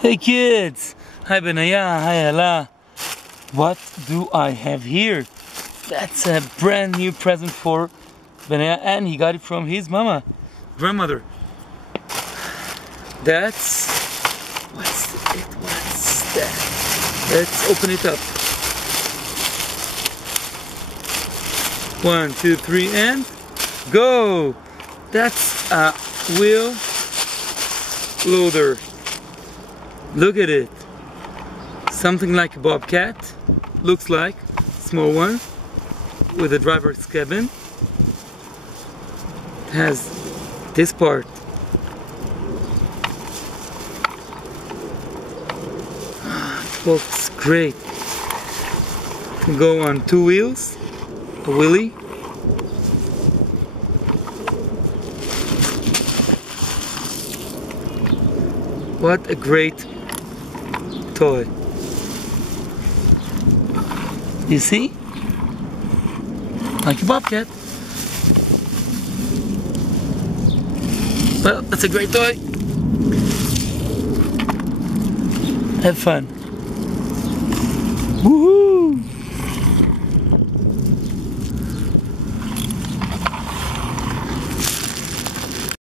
Hey kids! Hi Benaya, hi Ella. What do I have here? That's a brand new present for Benaya, and he got it from his grandmother. That's... What's that? Let's open it up. 1, 2, 3, and go! That's a wheel loader. Look at it. Something like a bobcat. Looks like small one with a driver's cabin. It has this part. It looks great. It can go on 2 wheels, a wheelie. What a great toy. You see? Like a bobcat. Well, that's a great toy. Have fun.